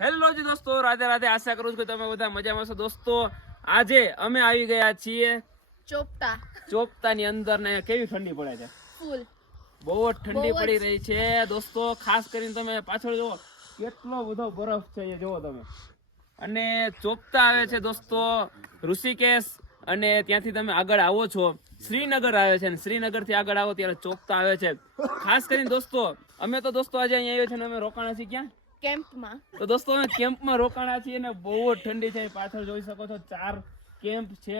Hello જી દોસ્તો, રાધે રાધે. આશા કરું છું કે તમે બધા મજામાં છો. દોસ્તો આજે અમે આવી ગયા છીએ ચોપતાની અંદર ને કેવી ઠંડી પડે છે, ફૂલ બહુ જ ઠંડી પડી રહી છે દોસ્તો. ખાસ કરીને તમે પાછળ જુઓ કેટલો બધો બરફ છે, એ જુઓ તમે. અને ચોપતા આવે છે દોસ્તો ઋષિકેશ, અને ત્યાંથી તમે આગળ આવો છો શ્રીનગર આવે છે, અને શ્રીનગર થી આગળ આવો ત્યારે ચોપતા આવે છે. ખાસ કરીને દોસ્તો અમે તો દોસ્તો આજે અહીંયા આવ્યો છે ને અમે રોકાણા છીએ ક્યાં? કેમ્પમાં. તો દોસ્તો અમે કેમ્પમાં રોકાણા છીએ ને બહુ જ ઠંડી છે. પાછળ જોઈ શકો છો 4 કેમ્પ છે.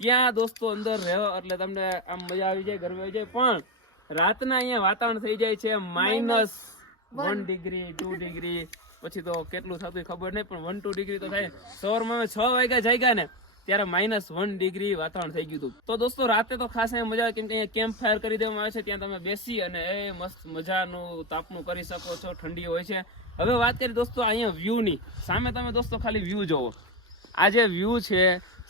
ત્યાં દોસ્તો અંદર રહેવો એટલે તમને આમ મજા આવી જાય, ગરમી આવી જાય. પણ રાતના અહીંયા વાતાવરણ થઈ જાય છે -1 ડિગ્રી 2 ડિગ્રી, પછી તો કેટલું થતું ખબર નહીં, પણ 1-2 ડિગ્રી તો થાય. સવારમાં અમે 6 વાગ્યા જાગ્યા ને ત્યારે -1 ડિગ્રી વાતાવરણ થઈ ગયું હતું. તો દોસ્તો રાતે તો ખાસ અહીંયા મજા આવે, કેમ કે અહીંયા કેમ્પ ફાયર કરી દેવામાં આવે છે. ત્યાં તમે બેસી અને એ મસ્ત મજાનું તાપનું કરી શકો છો, ઠંડી હોય છે. હવે વાત કરીએ દોસ્તો અહીંયા વ્યૂ ની. સામે તમે દોસ્તો ખાલી વ્યૂ જોવો. આ જે વ્યૂ છે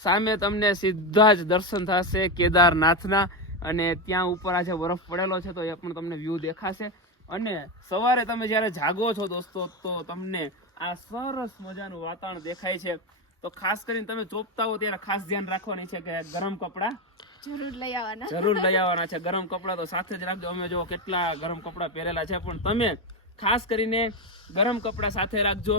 સામે તમને સીધા જ દર્શન થશે કેદારનાથના, અને ત્યાં ઉપર આ જે બરફ પડેલો છે તો એ પણ તમને વ્યૂ દેખાશે. અને સવારે તમે જ્યારે જાગો છો દોસ્તો તો તમને આ સરસ મજાનું વાતાવરણ દેખાય છે. તો ખાસ કરીને તમે ચોપતા હો ત્યારે ખાસ ધ્યાન રાખવાની છે કે ગરમ કપડાં જરૂર લઈ આવવાના છે. ગરમ કપડાં તો સાથે જ રાખજો. અમે જો કેટલા ગરમ કપડાં પહેરેલા છે, પણ તમે ખાસ કરીને ગરમ કપડાં સાથે રાખજો.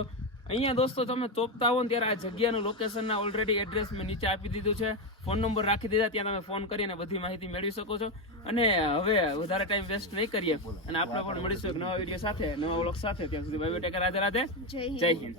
અહીંયા દોસ્તો તમે ચોપતા આવો ને ત્યારે આ જગ્યાનું લોકેશનના ઓલરેડી એડ્રેસ મેં નીચે આપી દીધું છે, ફોન નંબર રાખી દીધા. ત્યાં તમે ફોન કરીને બધી માહિતી મેળવી શકો છો. અને હવે વધારે ટાઈમ વેસ્ટ નહીં કરીએ, અને આપણે પણ મળીશું એક નવા વિડીયો સાથે, નવા વ્લોગ સાથે. ત્યાં સુધી bye bye, take care, Radhe Radhe, જય હિન્દ.